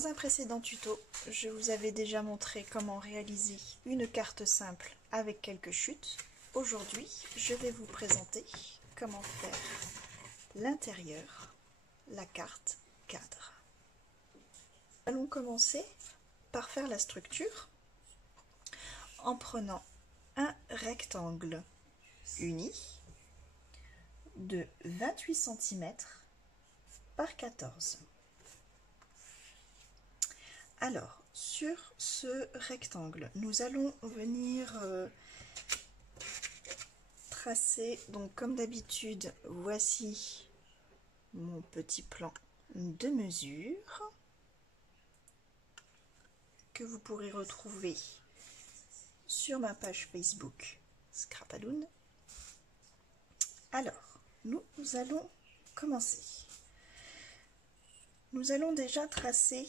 Dans un précédent tuto, je vous avais déjà montré comment réaliser une carte simple avec quelques chutes. Aujourd'hui, je vais vous présenter comment faire l'intérieur, la carte cadre. Allons commencer par faire la structure en prenant un rectangle uni de 28 cm par 14. Alors, sur ce rectangle, nous allons venir tracer, donc comme d'habitude, voici mon petit plan de mesure que vous pourrez retrouver sur ma page Facebook Scrapaloon. Alors, nous allons commencer. Nous allons déjà tracer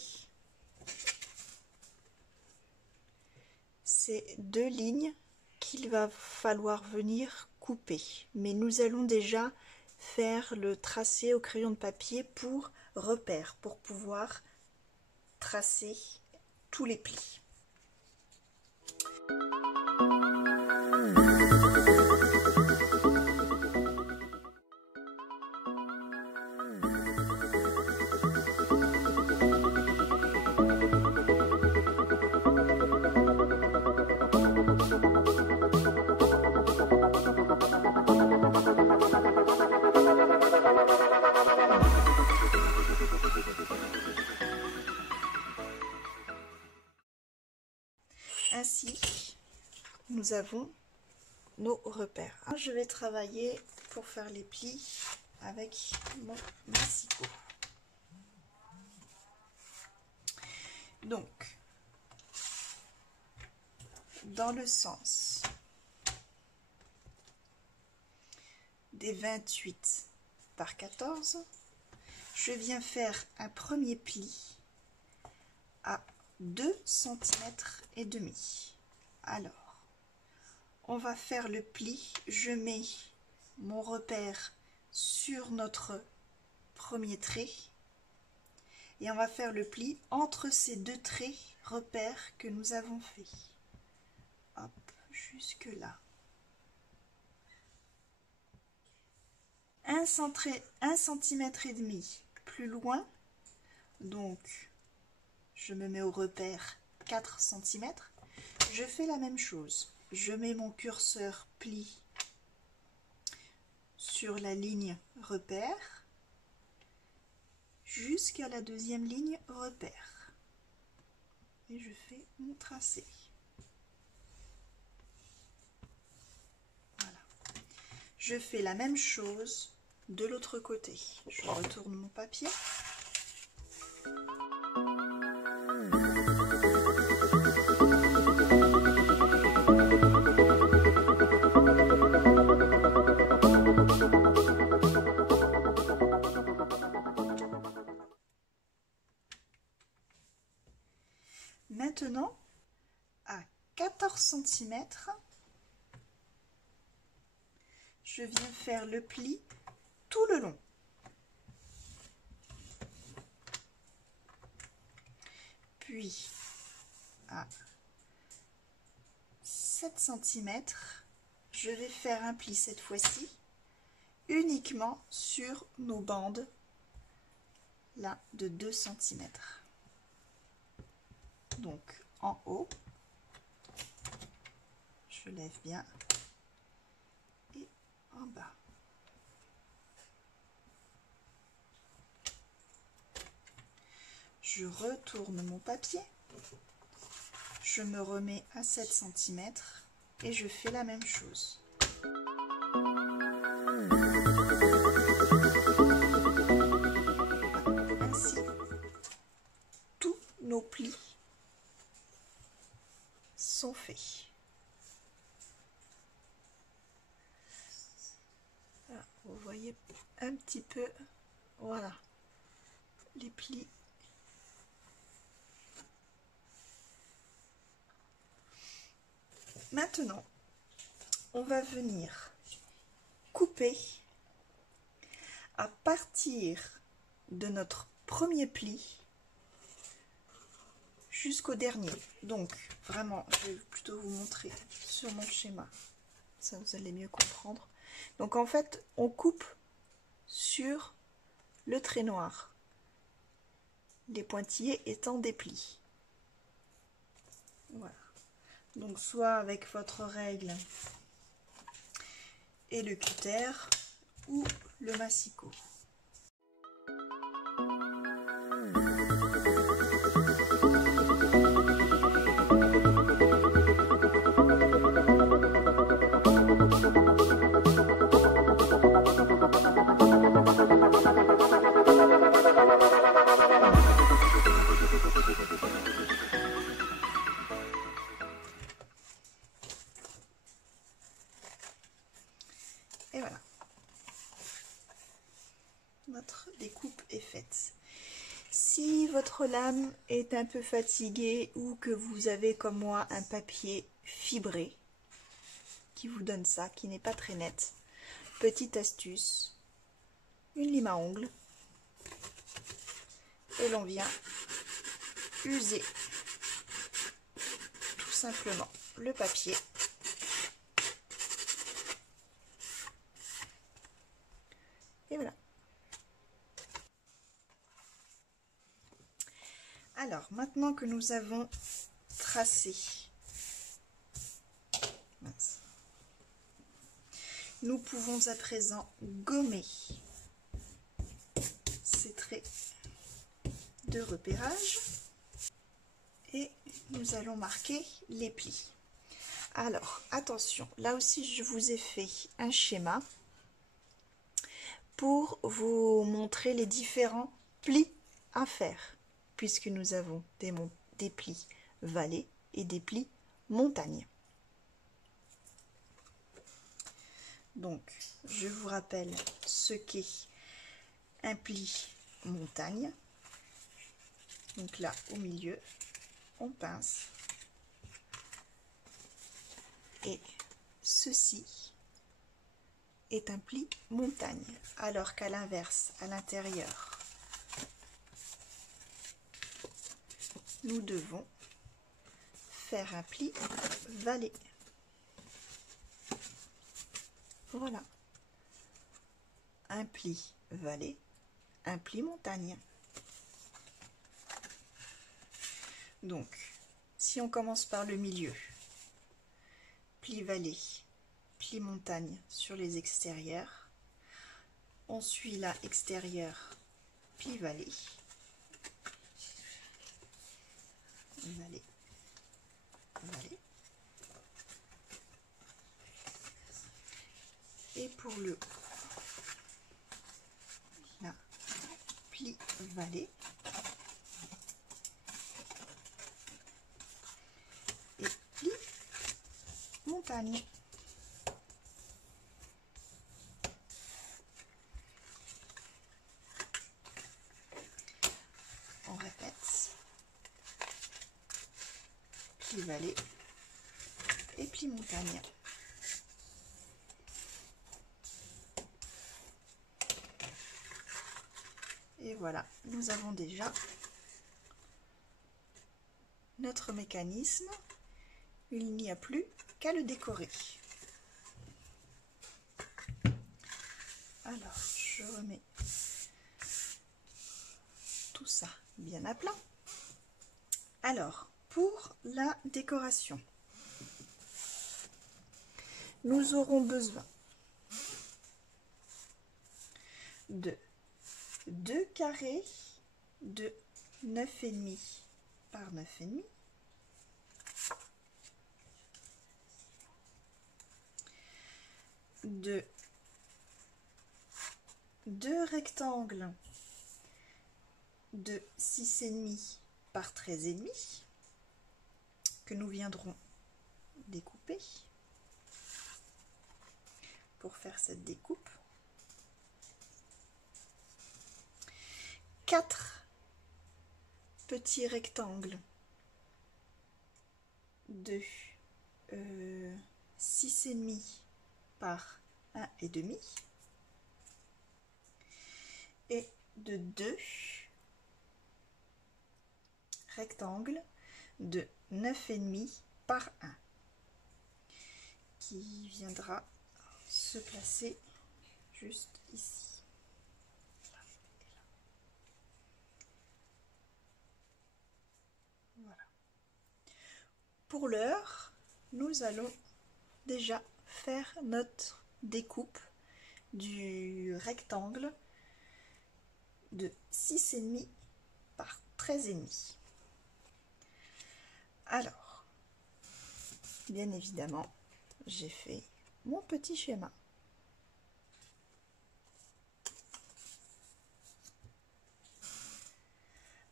ces deux lignes qu'il va falloir venir couper. Mais nous allons déjà faire le tracé au crayon de papier pour repère, pour pouvoir tracer tous les plis. Ainsi, nous avons nos repères. Je vais travailler pour faire les plis avec mon massicot. Donc, dans le sens des 28 par 14, je viens faire un premier pli à 2 cm et demi. Alors, on va faire le pli, je mets mon repère sur notre premier trait et on va faire le pli entre ces deux traits repères que nous avons fait. Hop, jusque là. 1 cm et demi plus loin, donc je me mets au repère 4 cm, je fais la même chose, je mets mon curseur pli sur la ligne repère jusqu'à la deuxième ligne repère et je fais mon tracé. Voilà. Je fais la même chose de l'autre côté, je retourne mon papier. Maintenant, à 14 cm, je viens faire le pli tout le long. Puis, à 7 cm, je vais faire un pli cette fois-ci uniquement sur nos bandes là de 2 cm. Donc en haut, je lève bien et en bas. Je retourne mon papier, je me remets à 7 cm et je fais la même chose. Ainsi, tous nos plis sont faits. Là, vous voyez un petit peu, voilà, les plis. Maintenant, on va venir couper à partir de notre premier pli jusqu'au dernier. Donc vraiment, je vais plutôt vous montrer sur mon schéma, ça vous allez mieux comprendre. Donc en fait, on coupe sur le trait noir, les pointillés étant des plis. Voilà. Donc soit avec votre règle et le cutter ou le massicot. Et voilà, notre découpe est faite. Si votre lame est un peu fatiguée ou que vous avez comme moi un papier fibré qui vous donne ça, qui n'est pas très net, petite astuce, une lime à ongles et l'on vient user tout simplement le papier. Et voilà. Alors, maintenant que nous avons tracé, nous pouvons à présent gommer ces traits de repérage et nous allons marquer les plis. Alors, attention, là aussi je vous ai fait un schéma pour vous montrer les différents plis à faire, puisque nous avons des plis vallées et des plis montagnes. Donc, je vous rappelle ce qu'est un pli montagne. Donc là, au milieu, on pince. Et ceci est un pli montagne, alors qu'à l'inverse, à l'intérieur, nous devons faire un pli vallée. Voilà, un pli vallée, un pli montagne. Donc, si on commence par le milieu, pli vallée, pli montagne sur les extérieurs, on suit là extérieur, pli vallée, vallée, vallée. Et pour le là, pli vallée et pli montagne. On répète, pli vallée et pli montagne. Et voilà, nous avons déjà notre mécanisme. Il n'y a plus qu'à le décorer. Alors, je remets tout ça bien à plat. Alors, pour la décoration, nous aurons besoin de 2 carrés de 9,5 par 9,5, de 2 rectangles de 6,5 par 13,5 que nous viendrons découper pour faire cette découpe. 4 petits rectangles de 6,5 par 1,5 et de 2 rectangles de 9,5 par 1 qui viendra se placer juste ici. Là et là. Voilà. Pour l'heure, nous allons déjà faire notre découpe du rectangle de 6,5 par 13,5. Alors, bien évidemment, j'ai fait mon petit schéma.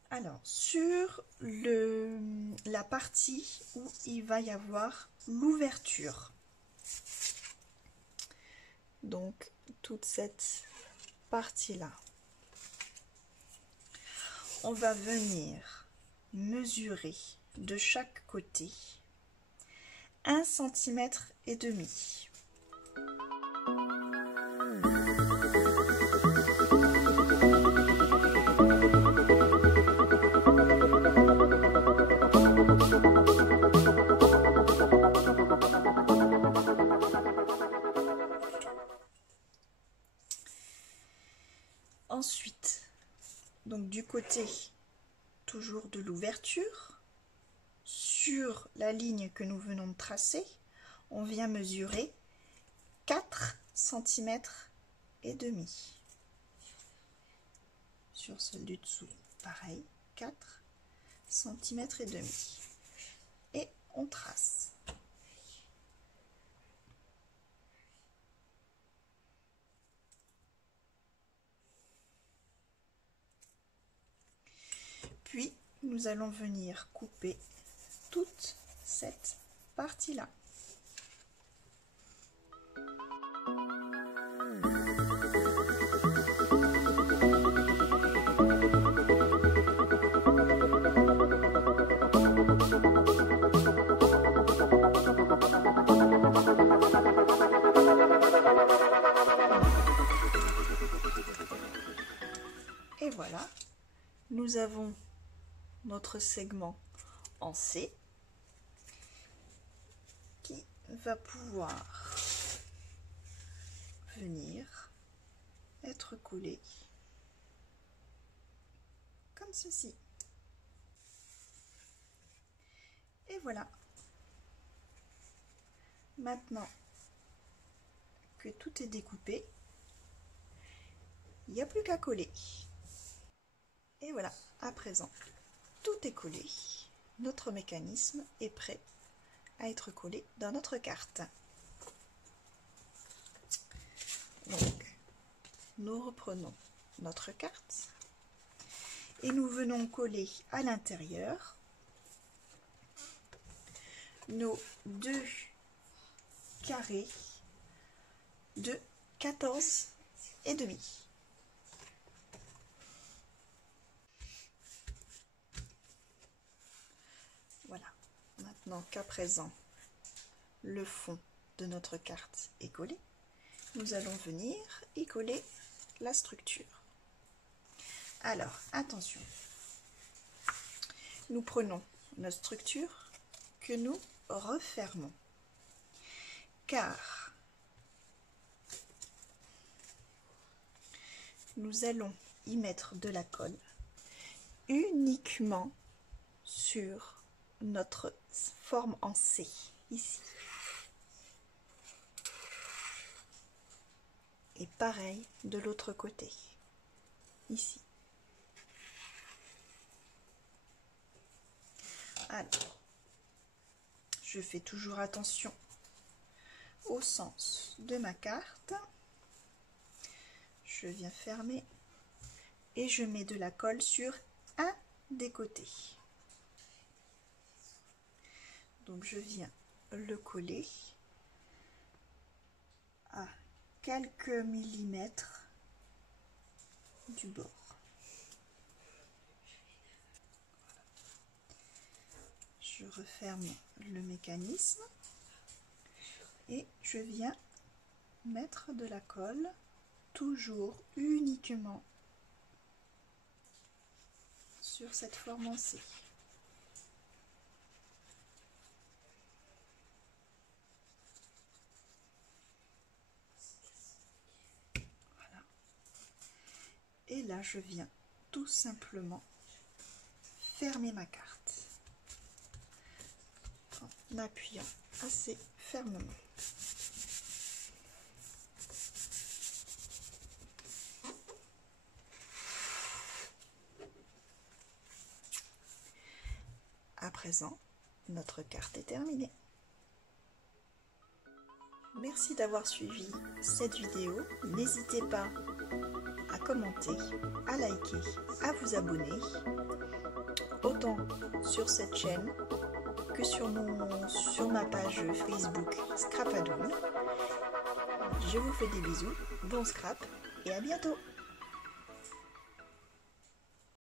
Alors, sur la partie où il va y avoir l'ouverture, donc toute cette partie-là, on va venir mesurer de chaque côté 1,5 cm. Ensuite, donc du côté toujours de l'ouverture, sur la ligne que nous venons de tracer, on vient mesurer 4,5 cm. Sur celle du dessous, pareil, 4,5 cm. Et on trace. Puis, nous allons venir couper toute cette partie-là. Et voilà, nous avons notre segment en C qui va pouvoir venir être collé comme ceci. Et voilà. Maintenant que tout est découpé, il n'y a plus qu'à coller. Et voilà, à présent, tout est collé. Notre mécanisme est prêt à être collé dans notre carte. Donc, nous reprenons notre carte et nous venons coller à l'intérieur nos deux carrés de 14,5. Voilà, maintenant qu'à présent le fond de notre carte est collé, nous allons venir y coller la structure. Alors, attention, nous prenons notre structure que nous refermons, car nous allons y mettre de la colle uniquement sur notre forme en C, ici. Et pareil de l'autre côté, ici. Alors, je fais toujours attention au sens de ma carte. Je viens fermer et je mets de la colle sur un des côtés. Donc je viens le coller à quelques millimètres du bord. Je referme le mécanisme et je viens mettre de la colle toujours uniquement sur cette forme en C. là je viens tout simplement fermer ma carte en appuyant assez fermement. À présent, notre carte est terminée. Merci d'avoir suivi cette vidéo. N'hésitez pas à commenter, à liker, à vous abonner, autant sur cette chaîne que sur ma page Facebook Scrapadoon. Je vous fais des bisous, bon scrap et à bientôt!